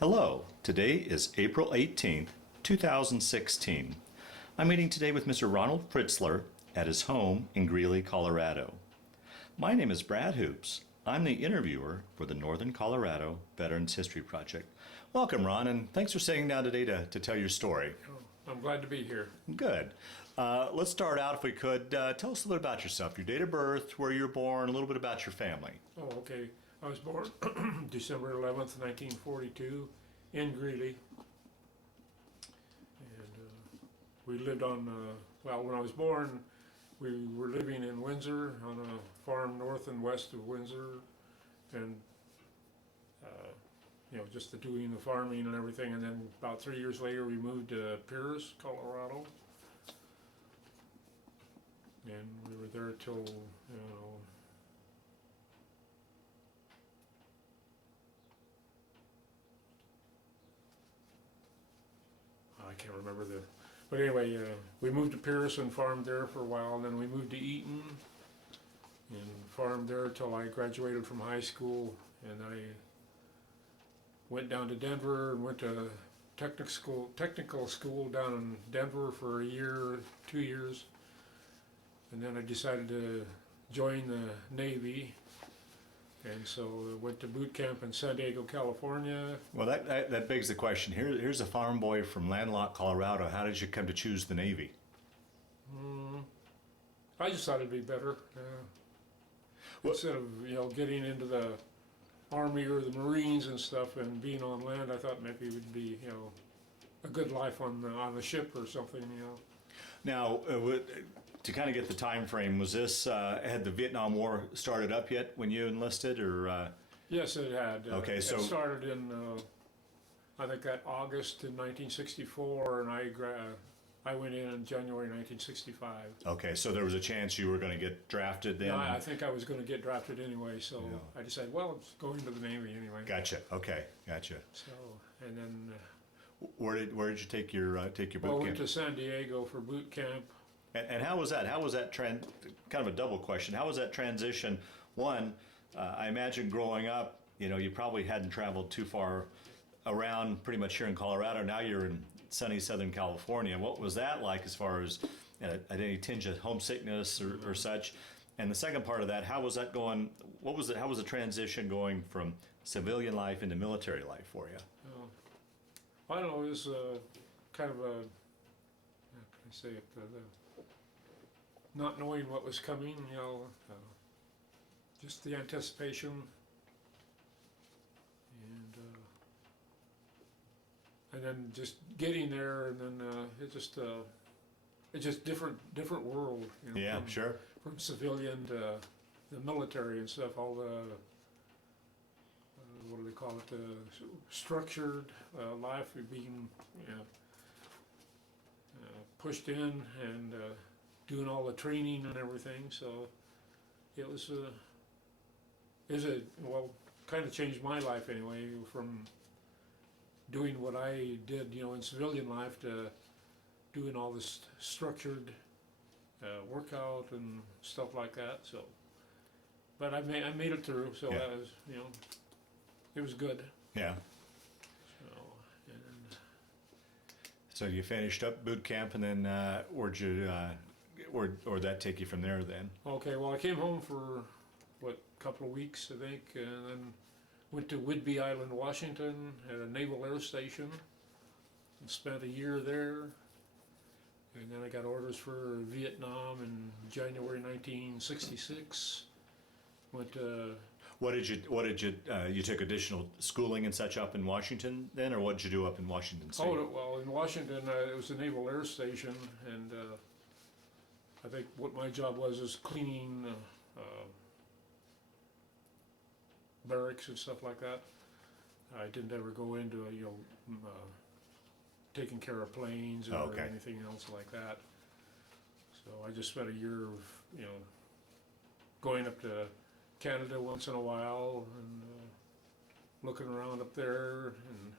Hello, today is April 18th, 2016. I'm meeting today with Mr. Ronald Fritzler at his home in Greeley, Colorado. My name is Brad Hoops. I'm the interviewer for the Northern Colorado Veterans History Project. Welcome, Ron, and thanks for sitting down today to tell your story. Oh, I'm glad to be here. Good. Let's start out, if we could. Tell us a little bit about yourself, your date of birth, where you were born, a little bit about your family. Oh, okay. I was born December 11th, 1942 in Greeley. And we lived on, well, when I was born, we were living in Windsor on a farm north and west of Windsor. And, just the doing the farming and everything. And then about 3 years later, we moved to Pierce, Colorado. And we were there till, I can't remember but anyway, we moved to Pierce and farmed there for a while, and then we moved to Eaton and farmed there till I graduated from high school, and I went down to Denver and went to technical school down in Denver for a year, 2 years, and then I decided to join the Navy. And so I went to boot camp in San Diego, California. Well, that begs the question. Here's a farm boy from landlocked Colorado. How did you come to choose the Navy? I just thought it'd be better. Instead of getting into the Army or the Marines and stuff and being on land, I thought maybe it would be a good life on the ship or something. Now, to kind of get the time frame, was this had the Vietnam War started up yet when you enlisted, or? Yes, it had. Okay, so it started in I think that August in 1964, and I went in January 1965. Okay, so there was a chance you were going to get drafted then? No, I think I was going to get drafted anyway, so I decided, well, it's going to the Navy anyway. Gotcha. Okay, gotcha. So, and then. Where did you take your boot camp? Well, I went to San Diego for boot camp. And how was that? How was that kind of a double question. How was that transition? One, I imagine growing up, you probably hadn't traveled too far around pretty much here in Colorado. Now you're in sunny Southern California. What was that like as far as any tinge of homesickness or such? And the second part of that, how was that going? How was the transition going from civilian life into military life for you? I don't know, it was kind of a, how can I say it, not knowing what was coming, just the anticipation, and then just getting there, and then it's just different world. Yeah, sure. From civilian to the military and stuff, all the what do they call it? Structured life, being pushed in and doing all the training and everything. So it was kind of changed my life anyway, from doing what I did, in civilian life, to doing all this structured workout and stuff like that. So, but I made it through. So that was it was good. Yeah. So you finished up boot camp, and then where'd that take you from there then? Okay, well, I came home for a couple of weeks, I think, and then went to Whidbey Island, Washington, at a naval air station, and spent a year there. And then I got orders for Vietnam in January 1966. Went to. What did you took additional schooling and such up in Washington then, or what did you do up in Washington State? Oh, well, in Washington, it was a naval air station, and I think what my job was is cleaning barracks and stuff like that. I didn't ever go into taking care of planes or anything else like that. So I just spent a year of going up to Canada once in a while and looking around up there, and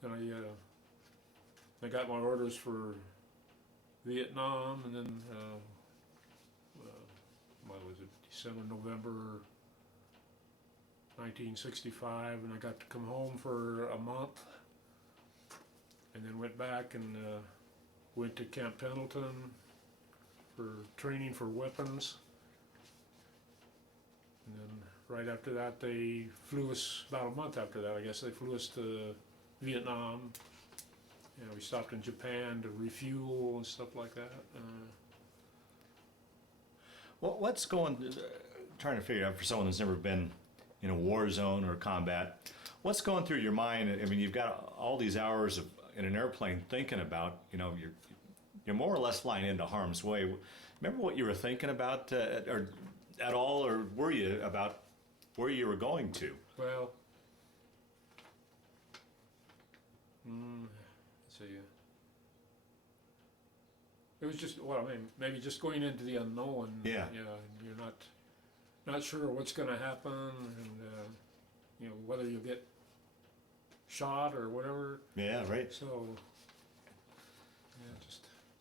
then I got my orders for Vietnam, and then what was it, December, November 1965, and I got to come home for a month, and then went back and went to Camp Pendleton for training for weapons. And then right after that, they flew us, about a month after that, I guess, they flew us to Vietnam. You know, we stopped in Japan to refuel and stuff like that. What's going, trying to figure out for someone who's never been in a war zone or combat, what's going through your mind? I mean, you've got all these hours in an airplane thinking about, you know, you're more or less flying into harm's way. Remember what you were thinking about, or at all, or were you about where you were going to? Well, let's see. It was just, well, I mean, maybe just going into the unknown. Yeah. Yeah, you're not sure what's going to happen, and you know, whether you get shot or whatever. Yeah, right. So, yeah,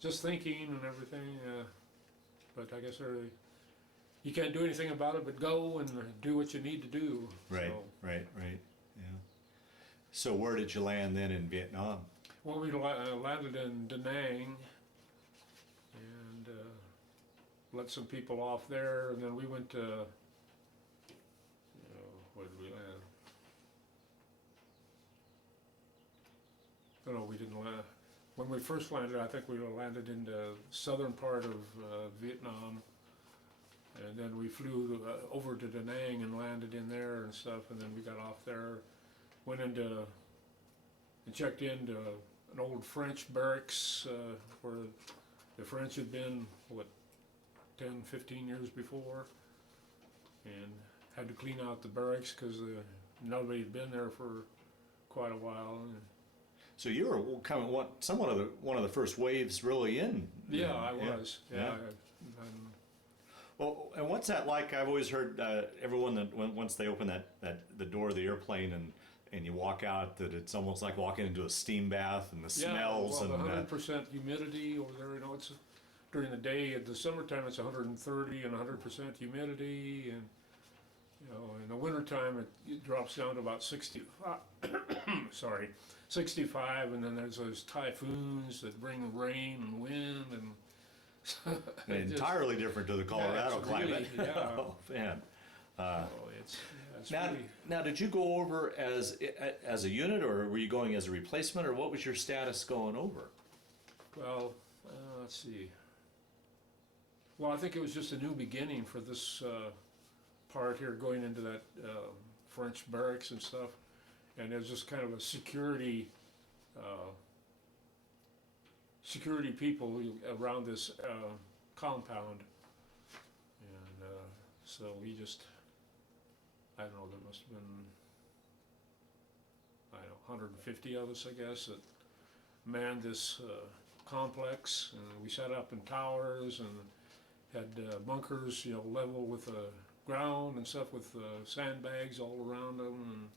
just thinking and everything. But I guess you can't do anything about it but go and do what you need to do. Right, So, right. Yeah. So where did you land then in Vietnam? well, we landed in Da Nang and let some people off there, and then we went to, where did we land? Oh, no, we didn't land. When we first landed, I think we landed in the southern part of Vietnam, and then we flew over to Da Nang and landed in there and stuff, and then we got off there, went into, and checked into an old French barracks where the French had been, 10, 15 years before, and had to clean out the barracks because nobody had been there for quite a while. And So you were kind of one of the first waves really in. yeah, then. I was. Yeah. Well, and what's that like? I've always heard everyone that once they open the door of the airplane and you walk out, that it's almost like walking into a steam bath, and the smells well, and 100% humidity over there. You know, it's during the day. At the summertime, it's 130 and 100% humidity, and you know, in the wintertime, it drops down to about 65. Sorry, 65, and then there's those typhoons that bring rain and wind, and entirely different to the Colorado it's climate. really, yeah. Oh man. It's Now, really, now, did you go over as a unit, or were you going as a replacement, or what was your status going over? well, let's see. Well, I think it was just a new beginning for this part here, going into that French barracks and stuff, and it was just kind of a security people around this compound, and so we just, I don't know, there must have been, I don't know, 150 of us, I guess, that manned this complex, and we set up in towers and had bunkers, you know, level with the ground and stuff, with sandbags all around them and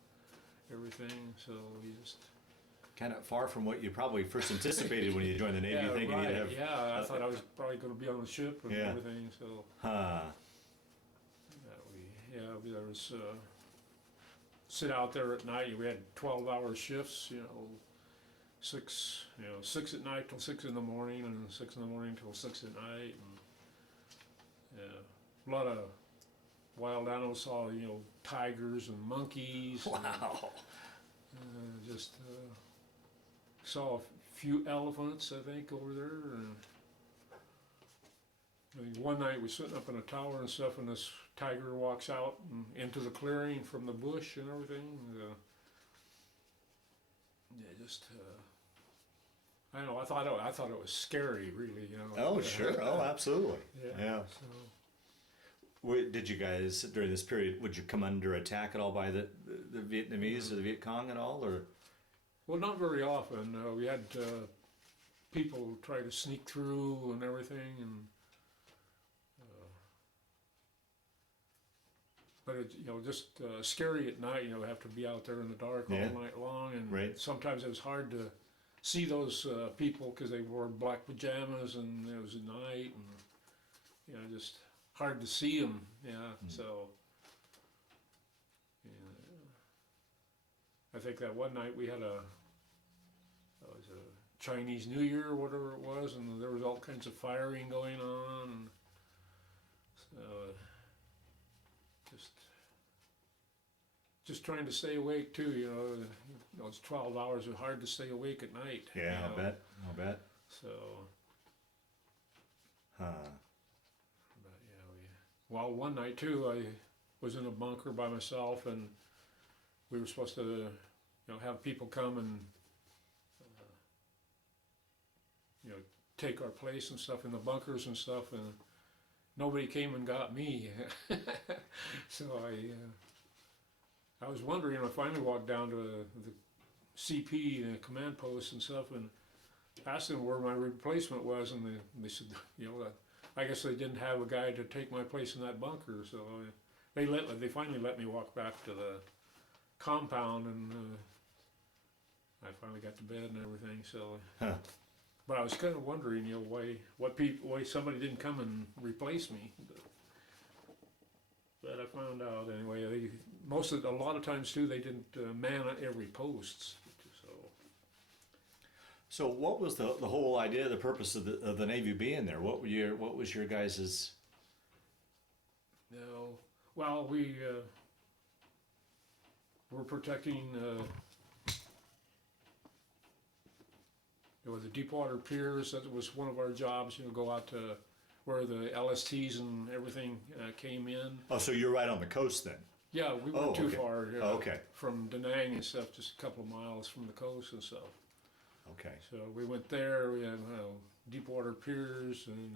everything. So we just Kind of far from what you probably first anticipated when you joined the Navy, yeah, thinking right. you'd have. Yeah, I thought I was probably going to be on the ship and Yeah. everything. So Huh. we there was sit out there at night. We had 12-hour shifts. You know, six at night till 6 in the morning, and 6 in the morning till 6 at night. And yeah, a lot of wild animals. Saw, you know, tigers and monkeys. Wow. And, just saw a few elephants, I think, over there. And I mean, one night we sitting up in a tower and stuff, and this tiger walks out and into the clearing from the bush and everything. And, yeah, just I don't know. I thought it was scary, really. You know. Oh sure. Oh absolutely. Yeah. So, Did you guys during this period? Would you come under attack at all by the Vietnamese or the Viet Cong at all, or? well, not very often. We had people try to sneak through and everything, and but it, you know, just scary at night. You know, have to be out there in the dark Yeah. all night long, and Right. sometimes it was hard to see those people because they wore black pajamas and it was at night, and you know, just hard to see them. Yeah, so. And I think that one night we had it was a Chinese New Year or whatever it was, and there was all kinds of firing going on. And so just trying to stay awake too. It's 12 hours. It's hard to stay awake at night. Yeah, I'll bet. So. Huh. But well, one night too, I was in a bunker by myself, and we were supposed to, have people come and, take our place and stuff in the bunkers and stuff, and nobody came and got me. So I was wondering. I finally walked down to the CP command post and stuff, and asked them where my replacement was, and they said, I guess they didn't have a guy to take my place in that bunker, so they finally let me walk back to the compound, and I finally got to bed and everything. So, but I was kind of wondering, why somebody didn't come and replace me. But I found out anyway. A lot of times too, they didn't man every post. So what was the whole idea, the purpose of the Navy being there? What was your guys's? No, well, we were protecting. The Deepwater piers. That was one of our jobs. Go out to where the LSTs and everything came in. Oh, so you're right on the coast then? Yeah, we weren't too far. Okay. From Da Nang and stuff, just a couple of miles from the coast and stuff. Okay. So we went there. We had Deepwater piers and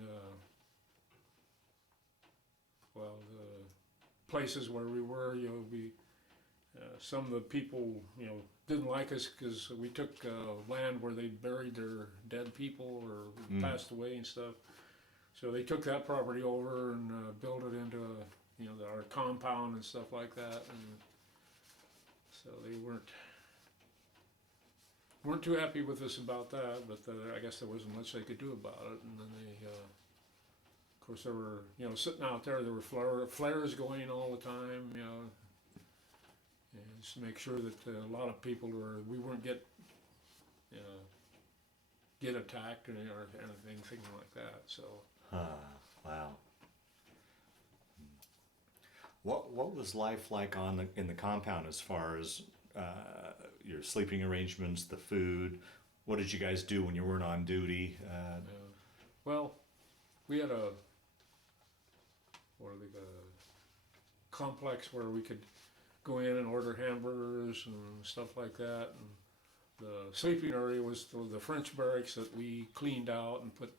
the places where we were. Some of the people didn't like us because we took land where they buried their dead people or passed away and stuff. So they took that property over and built it into our compound and stuff like that. And so they weren't too happy with us about that, but I guess there wasn't much they could do about it. And then they, of course, they were, sitting out there. There were flares going all the time, and just to make sure that a lot of people we wouldn't get attacked or anything like that. So. Wow. What was life like in the compound as far as your sleeping arrangements, the food? What did you guys do when you weren't on duty? Well, we had a complex where we could go in and order hamburgers and stuff like that. And the sleeping area was the French barracks that we cleaned out and put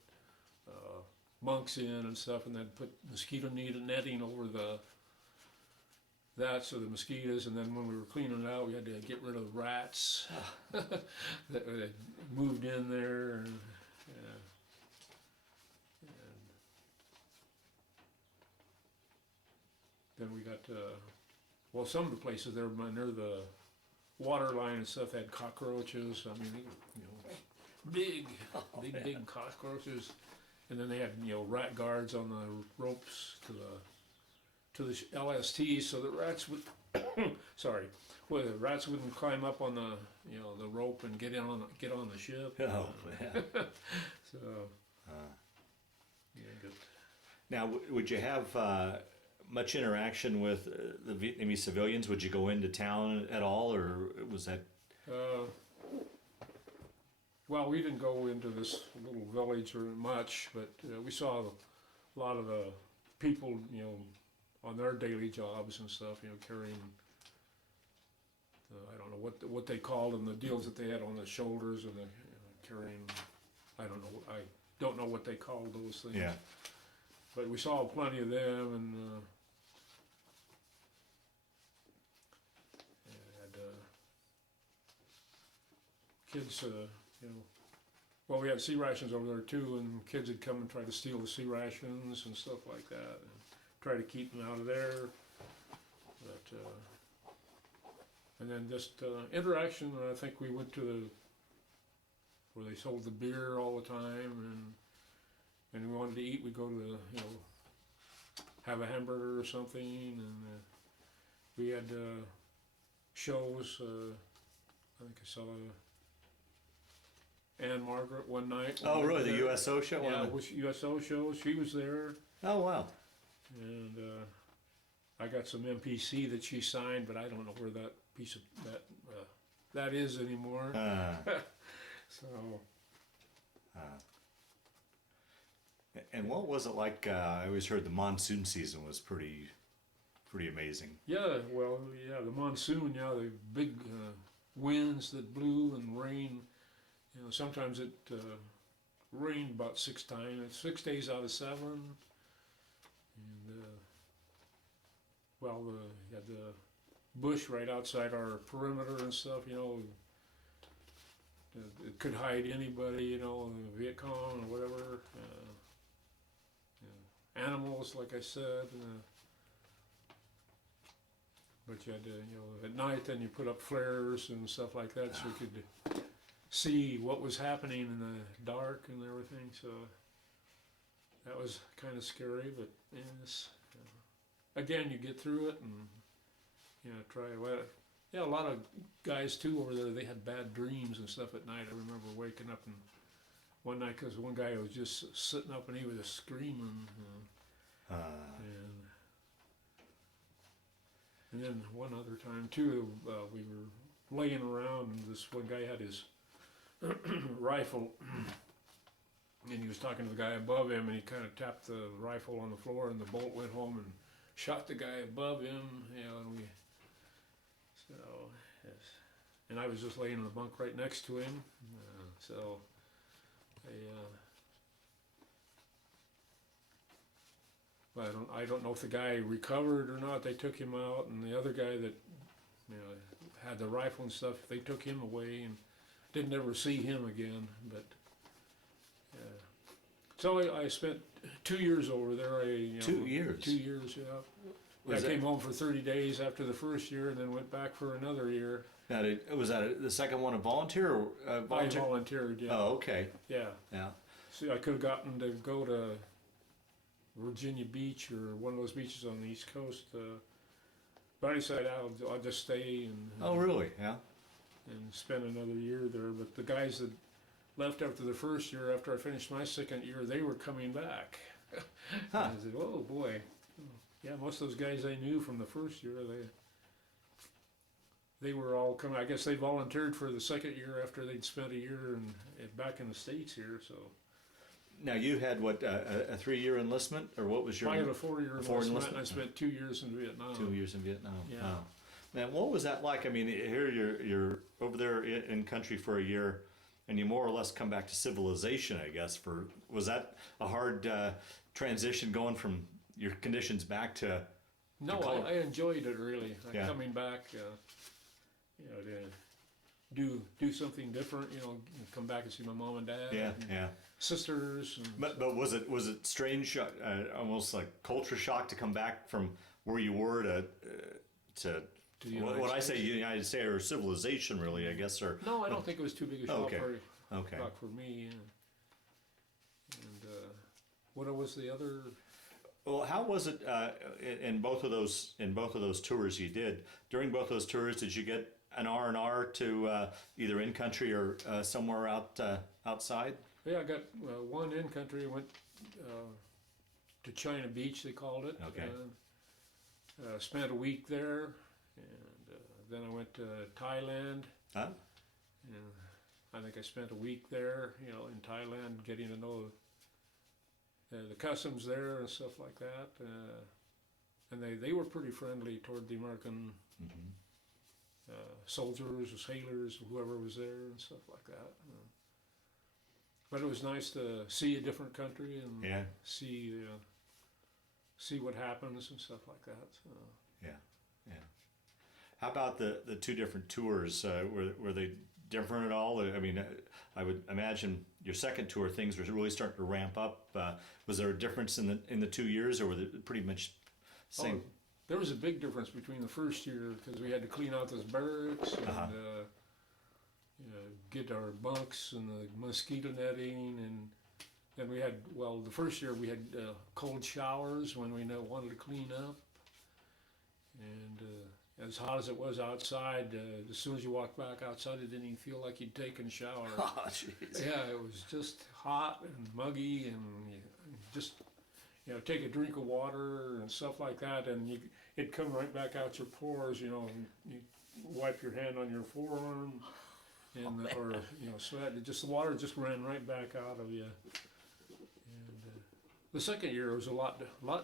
bunks in and stuff, and then put mosquito netting over that so the mosquitoes. And then when we were cleaning it out, we had to get rid of the rats that moved in there. And then we got some of the places there near the water line and stuff had cockroaches. I mean, big cockroaches. And then they had rat guards on the ropes to the LST, so the rats would the rats wouldn't climb up on the rope and get on the ship. Oh, yeah. So good. Now, would you have much interaction with the Vietnamese civilians? Would you go into town at all, or was that? Well, we didn't go into this little village or much, but we saw a lot of the people, on their daily jobs and stuff, carrying, I don't know what they called them, the deals that they had on the shoulders, and carrying, I don't know what they called those things. Yeah. But we saw plenty of them, and had kids, well, we had sea rations over there too, and kids would come and try to steal the sea rations and stuff like that, and try to keep them out of there. But and then just interaction. I think we went to where they sold the beer all the time, and we wanted to eat. We'd go to have a hamburger or something, and we had shows. I think I saw Anne Margaret one night. Oh, when we really? were The there. USO show? One Yeah, of it was USO show. She was there, oh, wow. and I got some MPC that she signed, but I don't know where that piece of that is anymore. So. And what was it like? I always heard the monsoon season was pretty amazing. Yeah, well, yeah, the monsoon, yeah, the big winds that blew and rain. You know, sometimes it rained about 6 times, 6 days out of 7. And well, you had the bush right outside our perimeter and stuff. You know, it could hide anybody. You know, Viet Cong or whatever. Animals, like I said. But you had to, you know, at night then you put up flares and stuff like that so you could see what was happening in the dark and everything. So that was kind of scary, but yes, again, you get through it and, you know, try. Well, yeah, a lot of guys too over there, they had bad dreams and stuff at night. I remember waking up and one night, because one guy was just sitting up and he was screaming. And then one other time too, we were laying around and this one guy had his rifle and he was talking to the guy above him and he kind of tapped the rifle on the floor and the bolt went home and shot the guy above him, you know, and so, yes. And I was just laying in the bunk right next to him, so I don't know if the guy recovered or not. They took him out, and the other guy that, you know, had the rifle and stuff, they took him away and didn't ever see him again. But so I spent 2 years over there. 2 years. 2 years, yeah. I came home for 30 days after the first year, and then went back for another year. Now, was that the second one a volunteer or volunteer? I volunteered, yeah. Oh, okay. Yeah. Yeah. See, I could have gotten to go to Virginia Beach or one of those beaches on the East Coast, but I decided I'll just stay and Oh, really? Yeah. and spend another year there. But the guys that left after the first year, after I finished my second year, they were coming back. Huh. I said, "Oh boy, yeah." Most of those guys I knew from the first year, they were all coming. I guess they volunteered for the second year after they'd spent a year back in the States here. So. Now you had what a 3-year enlistment, or what was your? I had a 4-year Four enlistment, enlistment? and I spent 2 years in Vietnam. 2 years in Vietnam. Yeah. Oh. Man, what was that like? I mean, here you're over there in country for a year, and you more or less come back to civilization, I guess. Was that a hard transition going from your conditions back to? No, I enjoyed it really. Yeah. Coming back, you know, to do something different. You know, come back and see my mom and dad. Yeah, and yeah. Sisters. And But was it strange, almost like culture shock to come back from where you were to the United what I say States? United States or civilization, really, I guess, or No, I don't think it was too big a shock Okay. Okay. for me. And what was the other? Well, how was it in both of those tours you did? During both those tours, did you get an R&R to either in country or somewhere outside? Yeah, I got one in country. Went to China Beach, they called it. Okay. Spent a week there, and then I went to Thailand. Huh? And I think I spent a week there, you know, in Thailand, getting to know the customs there and stuff like that. And they were pretty friendly toward the American soldiers, sailors, whoever was there, and stuff like that. But it was nice to see a different country and Yeah. see what happens and stuff like that. So. Yeah. Yeah. How about the two different tours? Were they different at all? I mean, I would imagine your second tour things were really starting to ramp up. Was there a difference in the 2 years, or were they pretty much same? Oh, there was a big difference between the first year because we had to clean out those barracks and you know, get our bunks and the mosquito netting, and then we had, well, the first year we had cold showers when we wanted to clean up, and as hot as it was outside, as soon as you walked back outside, it didn't even feel like you'd taken a shower. Oh, jeez. Yeah, it was just hot and muggy, and you just, take a drink of water and stuff like that, and it'd come right back out your pores, and you wipe your hand on your forearm, and or sweat. The water just ran right back out of you. And the second year was a lot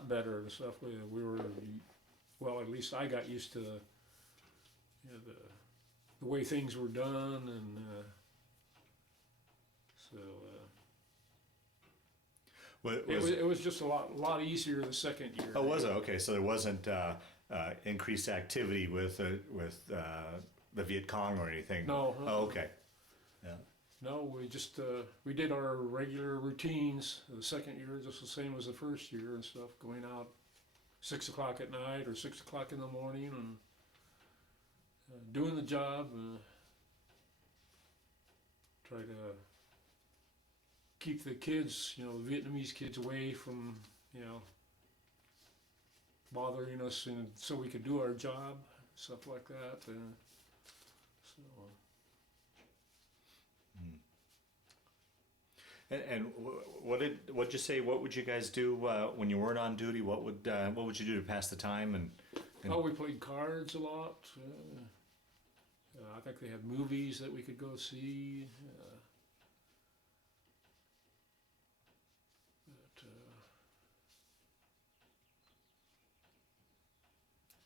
better and stuff. We were, well, at least I got used to the way things were done, and so. It was just a lot easier the second year. Oh, was it? Okay, so there wasn't increased activity with the Viet Cong or anything? No. Oh, okay. Yeah. No, we just we did our regular routines. The second year, just the same as the first year and stuff. Going out 6 o'clock at night or 6 o'clock in the morning and doing the job. Try to keep the kids, the Vietnamese kids, away from, bothering us, and so we could do our job, stuff like that. So. And what'd you say? What would you guys do when you weren't on duty? What would you do to pass the time? And Oh, we played cards a lot. I think they had movies that we could go see.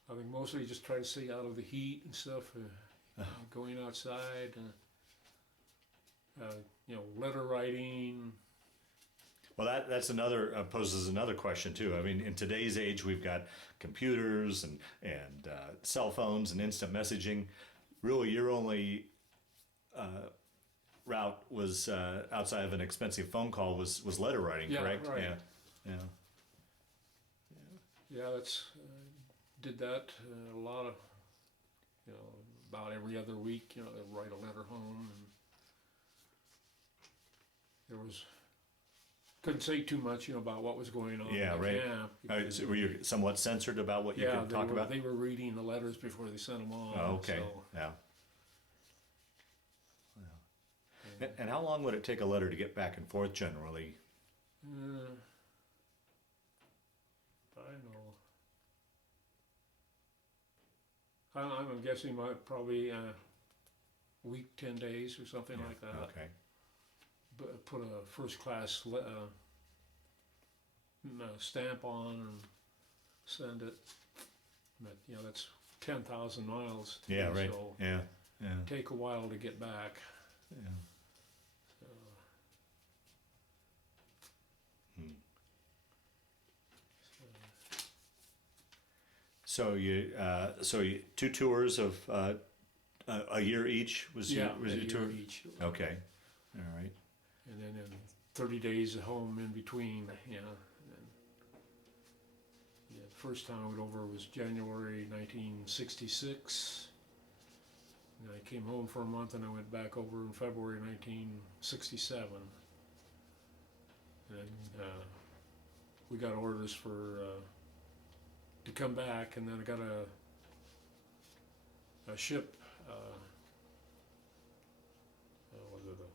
I think mostly just try to stay out of the heat and stuff. Going outside. Letter writing. well, that's another poses another question too. I mean, in today's age, we've got computers and cell phones and instant messaging. Really, your only route was outside of an expensive phone call was letter writing, Yeah, correct? right. Yeah. Yeah, that's did that a lot of, about every other week. They'd write a letter home, and there was couldn't say too much, about what was going on. Yeah, in the right. camp, So were you somewhat censored about what you yeah, could talk about? they were reading the letters before they sent them on. Oh, okay. So, Yeah. And how long would it take a letter to get back and forth generally? I don't know. I'm guessing probably a week, 10 days or something Yeah, like that. Okay. But put a first class stamp on and send it. But that's 10,000 miles. Yeah, right. So Yeah. take a while to get back. Yeah. So, Hmm. so So you 2 tours of a year each was yeah, was a your tour? year each. Okay. All right. And then 30 days at home in between. And the first time I went over was January 1966. And I came home for a month, and I went back over in February 1967. And we got orders for to come back, and then I got a ship. Was it a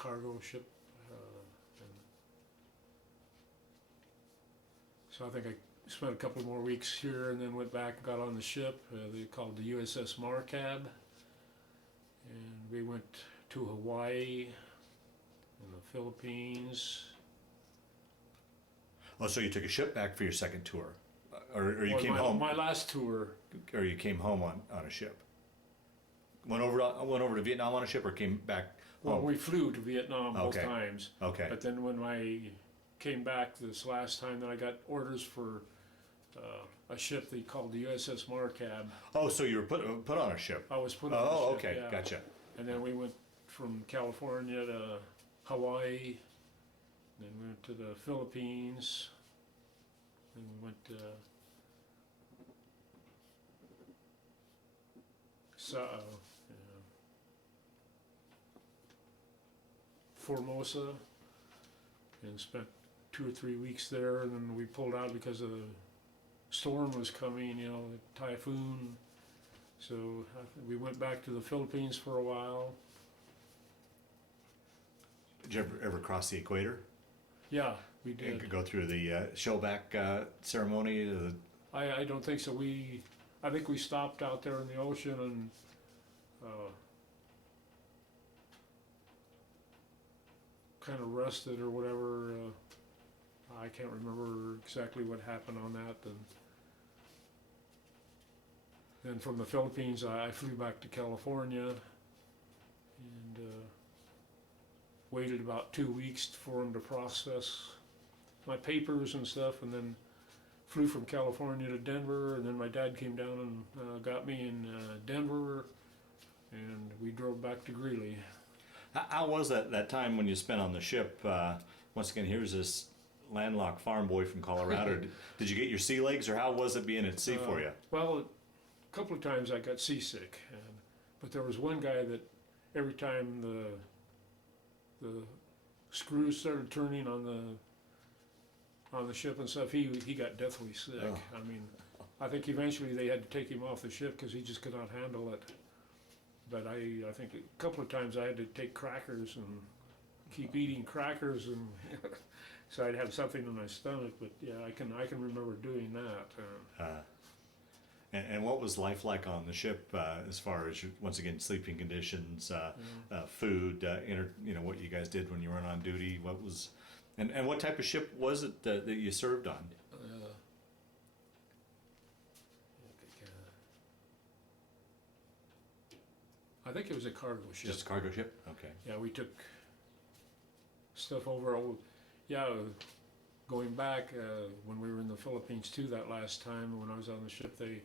cargo ship? And so I think I spent a couple more weeks here, and then went back and got on the ship. They called the USS Markab, and we went to Hawaii and the Philippines. Oh, so you took a ship back for your second tour, or you Well, came home, My last tour, or you came home on a ship. Went over to Vietnam on a ship, or came back well, home? we flew to Vietnam both Okay. times. Okay. But then when I came back this last time, then I got orders for a ship they called the USS Markab. Oh, so you were put on a ship. I was put on a Oh, ship, okay, yeah. gotcha. And then we went from California to Hawaii, then we went to the Philippines, then we went to Formosa, and spent 2 or 3 weeks there, and then we pulled out because of storm was coming, you know, the typhoon. So we went back to the Philippines for a while. Did you ever cross the equator? Yeah, we And did. go through the showback ceremony? I don't think so. I think we stopped out there in the ocean and kind of rested or whatever. I can't remember exactly what happened on that. And then from the Philippines, I flew back to California and waited about 2 weeks for them to process my papers and stuff, and then flew from California to Denver, and then my dad came down and got me in Denver, and we drove back to Greeley. How was that time when you spent on the ship? Once again, here's this landlocked farm boy from Colorado. Did you get your sea legs, or how was it being at sea for you? Well, a couple of times I got seasick, but there was one guy that every time the screws started turning on the ship and stuff, he got deathly sick. Oh. I mean, I think eventually they had to take him off the ship because he just could not handle it. But I think a couple of times I had to take crackers and keep eating crackers, and so I'd have something in my stomach. But yeah, I can remember doing that. And what was life like on the ship as far as, once again, sleeping conditions, food, what you guys did when you weren't on duty? What was, and what type of ship was it that you served on? I think it was a cargo ship. Just a cargo ship? Okay. Yeah, we took stuff over. Going back when we were in the Philippines too, that last time when I was on the ship, the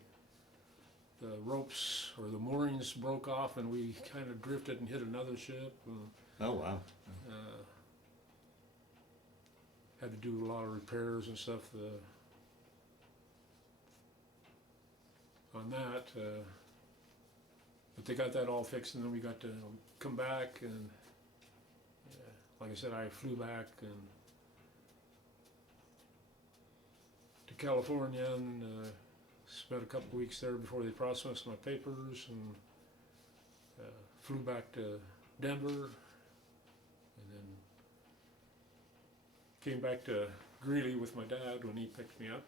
ropes or the moorings broke off, and we kind of drifted and hit another ship. Oh, wow. Had to do a lot of repairs and stuff on that. But they got that all fixed, and then we got to come back, and like I said, I flew back to California and spent a couple weeks there before they processed my papers, and flew back to Denver, and then came back to Greeley with my dad when he picked me up,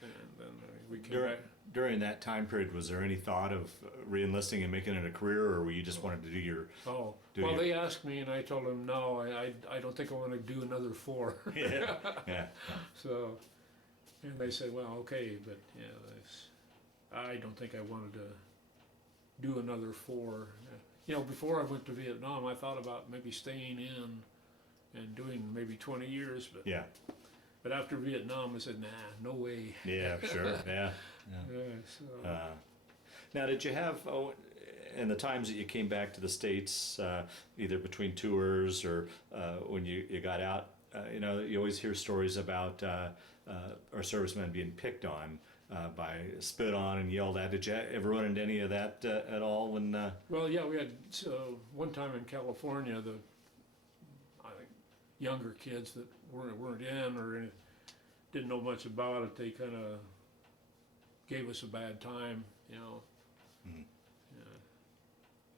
and then we came back. During that time period, was there any thought of re-enlisting and making it a career, or you just wanted to do your... Oh, well, they asked me, and I told them, no, I don't think I want to do another 4. Yeah, yeah. So, and they said, well, okay, but yeah, I don't think I wanted to do another 4. You know, before I went to Vietnam, I thought about maybe staying in and doing maybe 20 years, but Yeah. But after Vietnam, I said, nah, no way. Yeah, sure, yeah. So, Now, did you have, in the times that you came back to the States, either between tours or when you got out, you always hear stories about our servicemen being picked on, spit on and yelled at. Did you ever run into any of that at all when... Well, yeah, we had one time in California, I think younger kids that weren't in or didn't know much about it, they kind of gave us a bad time, you know. Mhm. Yeah.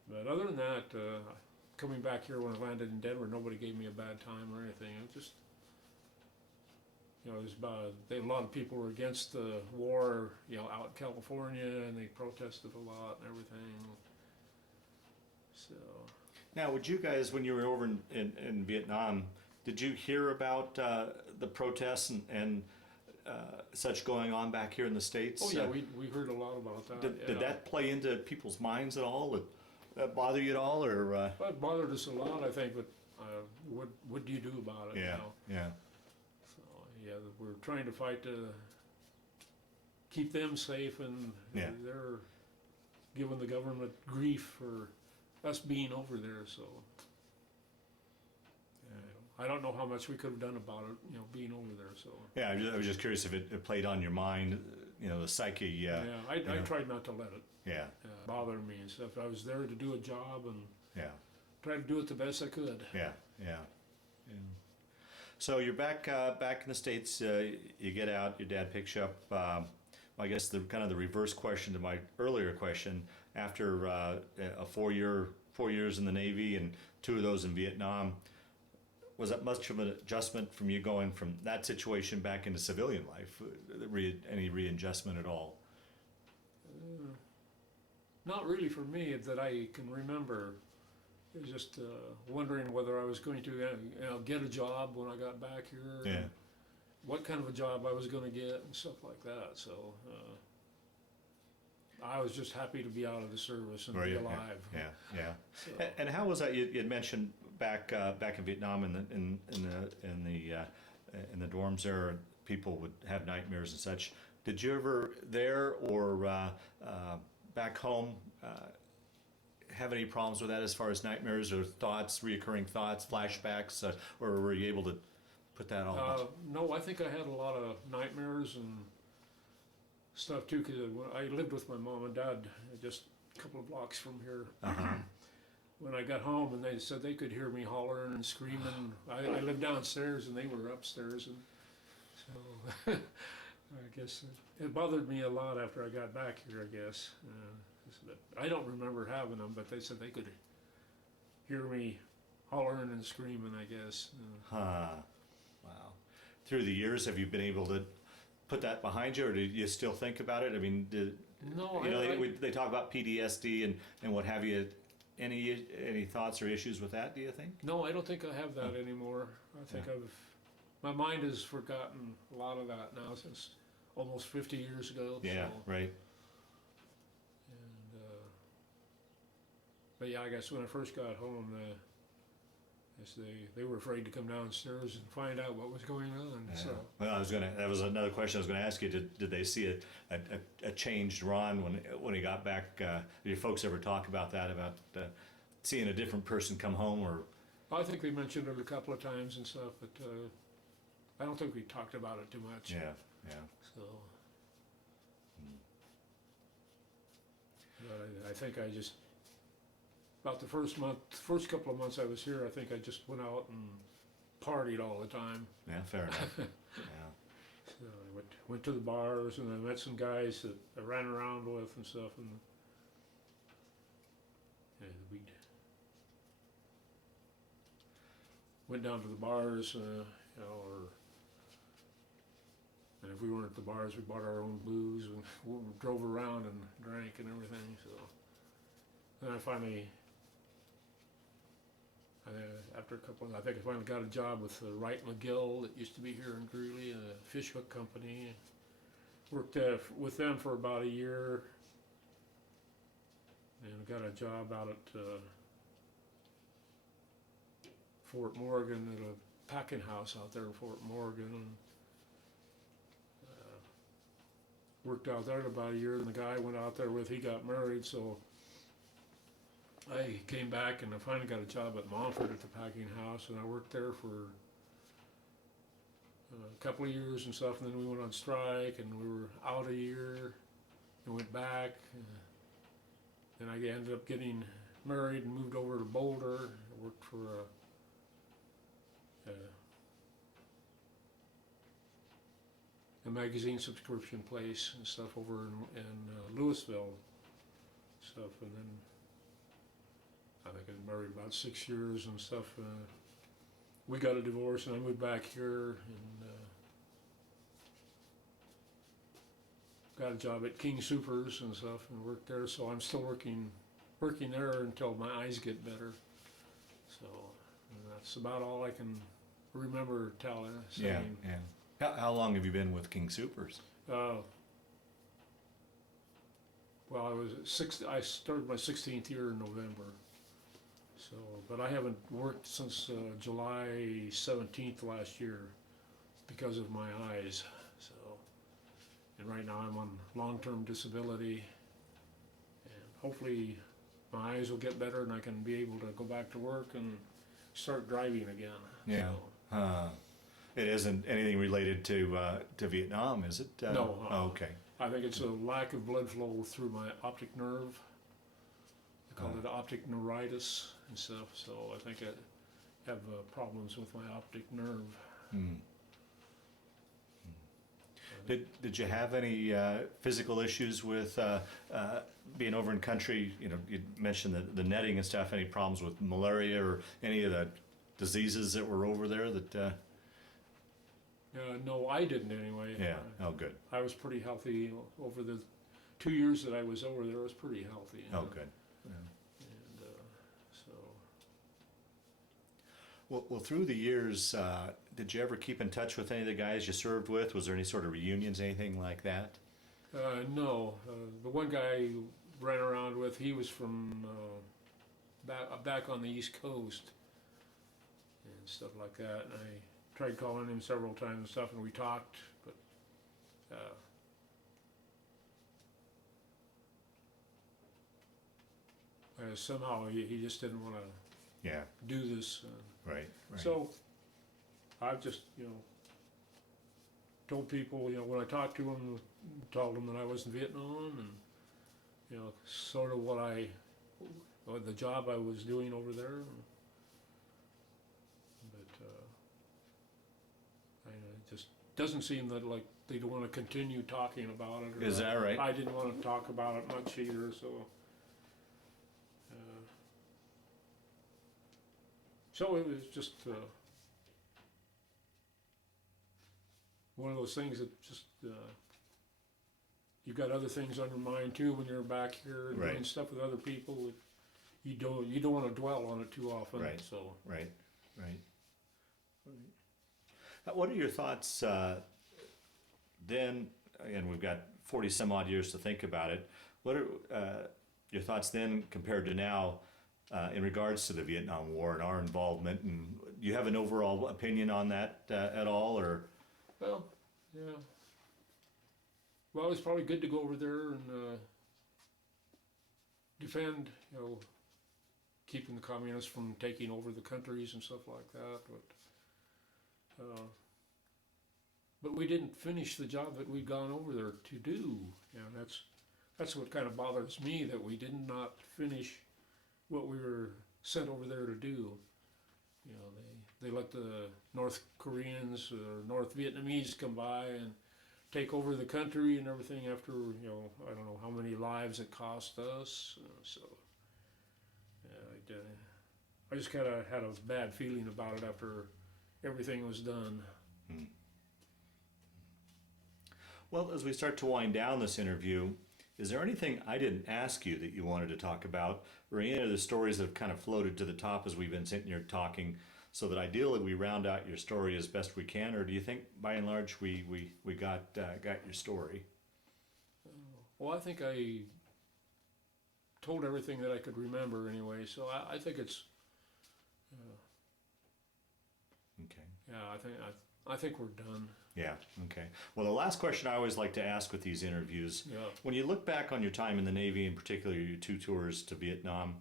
But other than that, coming back here when I landed in Denver, nobody gave me a bad time or anything. It just, it was a lot of people were against the war, out in California, and they protested a lot and everything. So. Now, would you guys, when you were over in Vietnam, did you hear about the protests and such going on back here in the States? Oh yeah, we heard a lot about that. Did that play into people's minds at all? Did that bother you at all, or? Well, it bothered us a lot, I think. But what do you do about it? Yeah, yeah. So yeah, we're trying to fight to keep them safe, and Yeah. they're giving the government grief for us being over there. So I don't know how much we could have done about it, being over there. So Yeah, I was just curious if it played on your mind, the psyche. yeah, I tried not to let it Yeah, bother me and stuff. I was there to do a job and yeah, try to do it the best I could. yeah, yeah. So you're back in the States. You get out. Your dad picks you up. I guess the kind of the reverse question to my earlier question, after a 4 years in the Navy and 2 of those in Vietnam, was that much of an adjustment from you going from that situation back into civilian life? Any readjustment at all? Not really for me that I can remember. It was just wondering whether I was going to get a job when I got back here. Yeah. What kind of a job I was going to get and stuff like that. So I was just happy to be out of the service and be alive. Yeah. So, And how was that? You had mentioned back in Vietnam in the dorms there, people would have nightmares and such. Did you ever there or back home have any problems with that as far as nightmares or thoughts, reoccurring thoughts, flashbacks, or were you able to put that all? no, I think I had a lot of nightmares and stuff too, because I lived with my mom and dad just a couple of blocks from here. Uh-huh. When I got home, and they said they could hear me hollering and screaming. I lived downstairs and they were upstairs, and so I guess it bothered me a lot after I got back here, I guess. But I don't remember having them, but they said they could hear me hollering and screaming, I guess. Wow. Through the years, have you been able to put that behind you, or do you still think about it? I mean, No, they talk about PTSD and what have you. Any thoughts or issues with that, do you think? No, I don't think I have that anymore. I think my mind has forgotten a lot of that now since almost 50 years ago. Yeah, so. right. And, but yeah, I guess when I first got home, they were afraid to come downstairs and find out what was going on. Yeah. So. Well, that was another question I was going to ask you. Did they see a changed Ron when he got back? Did your folks ever talk about that, about seeing a different person come home? Or I think they mentioned it a couple of times and stuff, but I don't think we talked about it too much. Yeah. So. But I think I just, about the first couple of months I was here, I think I just went out and partied all the time. Yeah, fair enough. Yeah. So I went to the bars, and I met some guys that I ran around with and stuff, and we went down to the bars, and if we weren't at the bars, we bought our own booze and we drove around and drank and everything. So then I finally, after a couple of, I think I finally got a job with Wright McGill that used to be here in Greeley, a fish hook company. Worked with them for about a year, and got a job out at Fort Morgan at a packing house out there in Fort Morgan. And, worked out there about a year, and the guy I went out there with, he got married, so I came back and I finally got a job at Montford at the packing house, and I worked there for a couple of years and stuff, and then we went on strike, and we were out a year, and went back, and I ended up getting married and moved over to Boulder. I worked for a magazine subscription place and stuff over in Louisville stuff, and then I think I was married about 6 years and stuff. We got a divorce and I moved back here and got a job at King Soopers and stuff and worked there, so I'm still working there until my eyes get better. So that's about all I can remember saying. Yeah. How long have you been with King Soopers? Well, I started my 16th year in November. So, but I haven't worked since July 17th last year because of my eyes. So, and right now I'm on long-term disability, and hopefully my eyes will get better and I can be able to go back to work and start driving again. Yeah. So, it isn't anything related to Vietnam, is it? No. Oh, okay. I think it's a lack of blood flow through my optic nerve. They call it optic neuritis and stuff. So I think I have problems with my optic nerve. Did you have any physical issues with being over in country? You know, you mentioned the netting and stuff. Any problems with malaria or any of the diseases that were over there that? No, I didn't anyway. Yeah. Oh, good. I was pretty healthy over the 2 years that I was over there. I was pretty healthy. Oh, good. Yeah. And so. Well, through the years, did you ever keep in touch with any of the guys you served with? Was there any sort of reunions, anything like that? No, the one guy I ran around with, he was from back on the East Coast and stuff like that. And I tried calling him several times and stuff, and we talked, but somehow he just didn't want to Yeah. do this. Right. Right. So I've just, told people, when I talked to them, told them that I was in Vietnam and, sort of what the job I was doing over there. But it just doesn't seem that like they don't want to continue talking about it. Is that right? I didn't want to talk about it much either, so. So it was just one of those things that just you've got other things on your mind too when you're back here and Right. doing stuff with other people. That you don't want to dwell on it too often. Right. So Right. Right. What are your thoughts then? Again, we've got 40 some odd years to think about it. What are your thoughts then compared to now in regards to the Vietnam War and our involvement? And do you have an overall opinion on that at all, or? well, yeah. Well, it's probably good to go over there and defend, keeping the communists from taking over the countries and stuff like that. But we didn't finish the job that we'd gone over there to do. That's what kind of bothers me, that we did not finish what we were sent over there to do. They let the North Koreans or North Vietnamese come by and take over the country and everything after, I don't know how many lives it cost us. I just kind of had a bad feeling about it after everything was done. Hmm. Well, as we start to wind down this interview, is there anything I didn't ask you that you wanted to talk about, or any of the stories that have kind of floated to the top as we've been sitting here talking, so that ideally we round out your story as best we can? Or do you think, by and large, we got your story? Well, I think I told everything that I could remember anyway, so I think it's. Okay. Yeah, I think we're done. Yeah, okay. Well, the last question I always like to ask with these interviews, Yeah. when you look back on your time in the Navy, in particular your 2 tours to Vietnam,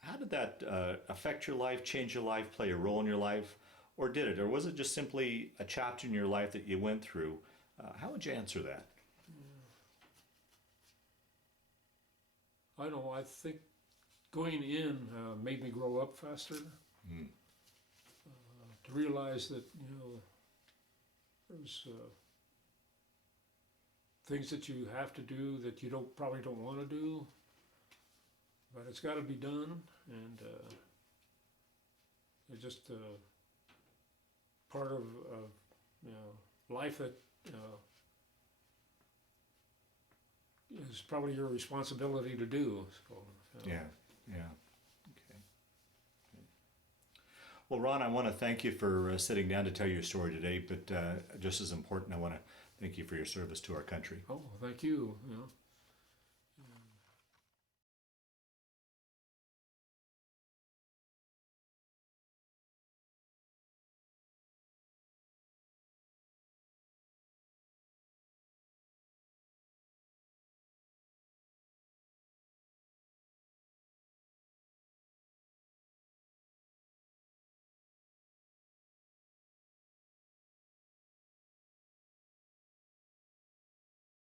how did that affect your life, change your life, play a role in your life, or did it? Or was it just simply a chapter in your life that you went through? How would you answer that? I don't know, I think going in made me grow up faster. Mm. To realize that, there's things that you have to do that you probably don't want to do, but it's got to be done, and it's just part of life that is probably your responsibility to do. So, Yeah, yeah. Okay. Well, Ron, I want to thank you for sitting down to tell your story today, but just as important, I want to thank you for your service to our country. Oh, thank you.